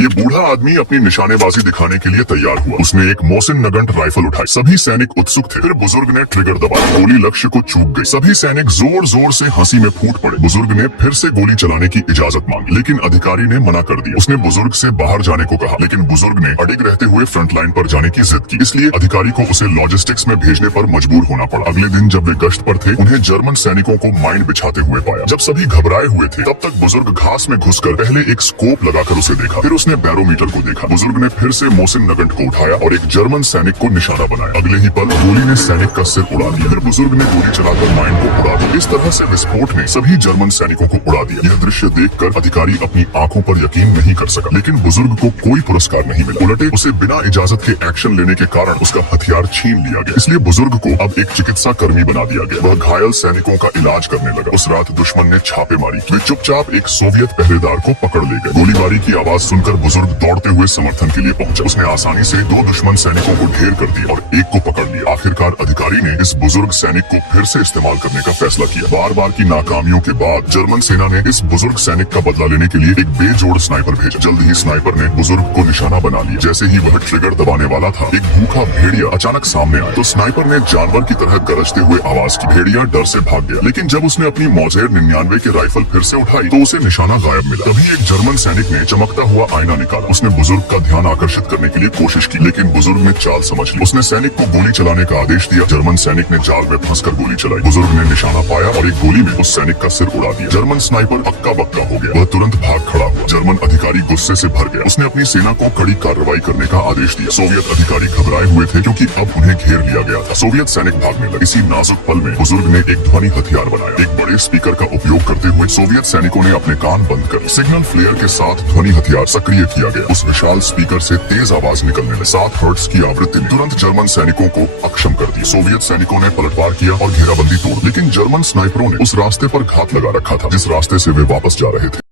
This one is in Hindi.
ये बूढ़ा आदमी अपनी निशानेबाजी दिखाने के लिए तैयार हुआ। उसने एक मोहसिन नगंट राइफल उठाई। सभी सैनिक उत्सुक थे। फिर बुजुर्ग ने ट्रिगर दबाया। गोली लक्ष्य को चूक गई। सभी सैनिक जोर जोर से हंसी में फूट पड़े। बुजुर्ग ने फिर से गोली चलाने की इजाजत मांगी, लेकिन अधिकारी ने मना कर दिया। उसने बुजुर्ग से बाहर जाने को कहा, लेकिन बुजुर्ग ने अडिग रहते हुए फ्रंट लाइन पर जाने की जिद की। इसलिए अधिकारी को उसे लॉजिस्टिक्स में भेजने पर मजबूर होना पड़ा। अगले दिन जब वे गश्त पर थे, उन्हें जर्मन सैनिकों को माइंड बिछाते हुए पाया। जब सभी घबराए हुए थे, तब तक बुजुर्ग घास में घुसकर पहले एक स्कोप लगाकर उसे देखा, फिर उसने बैरोमीटर को देखा। बुजुर्ग ने फिर से मोहसिन नगंट को उठाया और एक जर्मन सैनिक को निशाना बनाया। अगले ही पल गोली ने सैनिक का सिर उड़ा दिया। फिर बुजुर्ग ने गोली चलाकर माइंड को उड़ा दिया। इस तरह से विस्फोट ने सभी जर्मन सैनिकों को उड़ा दिया। यह दृश्य देखकर अधिकारी अपनी आंखों पर यकीन नहीं कर सका, लेकिन बुजुर्ग को कोई पुरस्कार नहीं मिला। उलटे उसे बिना इजाजत के एक्शन लेने के कारण उसका हथियार छीन लिया गया। इसलिए बुजुर्ग को अब एक चिकित्सा कर्मी बना दिया गया। वह घायल सैनिकों का इलाज करने लगा। उस रात दुश्मन ने छापेमारी की। वे चुपचाप एक सोवियत पहरेदार को पकड़ ले गए। गोलीबारी की आवाज सुनकर बुजुर्ग दौड़ते हुए समर्थन के लिए पहुंचा। उसने आसानी से 2 दुश्मन सैनिकों को ढेर कर दिया और एक को पकड़ लिया। आखिरकार अधिकारी ने इस बुजुर्ग सैनिक को फिर से इस्तेमाल करने का फैसला किया। बार बार की नाकामियों के बाद जर्मन सेना ने इस बुजुर्ग सैनिक का बदला लेने के लिए एक बेजोड़ स्नाइपर भेजा। जल्द ही स्नाइपर ने बुजुर्ग को निशाना बना लिया। जैसे ही वह ट्रिगर दबाने वाला था, एक भूखा भेड़िया अचानक सामने आया। तो स्नाइपर ने जानवर की तरह गरजते हुए आवाज की। भेड़िया डर से भाग गया, लेकिन जब उसने अपनी मौजेर 99 की राइफल फिर से उठाई तो उसे निशाना गायब मिला। तभी एक जर्मन सैनिक ने चमकता हुआ आईना निकाला। उसने बुजुर्ग का ध्यान आकर्षित करने के लिए कोशिश की, लेकिन बुजुर्ग ने चाल समझ ली। उसने सैनिक को गोली चलाने का आदेश दिया। जर्मन सैनिक ने जाल में फंसकर गोली चलाई। बुजुर्ग ने निशाना पाया और एक गोली में उस सैनिक का सिर उड़ा दिया। जर्मन स्नाइपर हक्का बक्का हो गया। वह तुरंत भाग खड़ा हुआ। जर्मन अधिकारी गुस्से से भर गया। उसने अपनी सेना को कड़ी कार्रवाई करने का आदेश दिया। सोवियत अधिकारी घबराए हुए थे, क्योंकि अब उन्हें घेर लिया गया था। सोवियत सैनिक भागने लगे। इसी नाजुक पल में बुजुर्ग ने एक ध्वनि हथियार बनाया। एक बड़े स्पीकर का उपयोग करते हुए सोवियत सैनिकों ने अपने कान बंद कर सिग्नल फ्लेयर के साथ ध्वनि हथियार सक्रिय किया गया। उस विशाल स्पीकर से तेज आवाज निकलने लगी। 7 हर्ट्ज की आवृत्ति ने तुरंत जर्मन सैनिकों को अक्षम कर दिया। सोवियत सैनिकों ने पलटवार किया और घेराबंदी तोड़, लेकिन जर्मन स्नाइपरों ने उस रास्ते पर घात लगा रखा था जिस रास्ते से वे वापस जा रहे थे।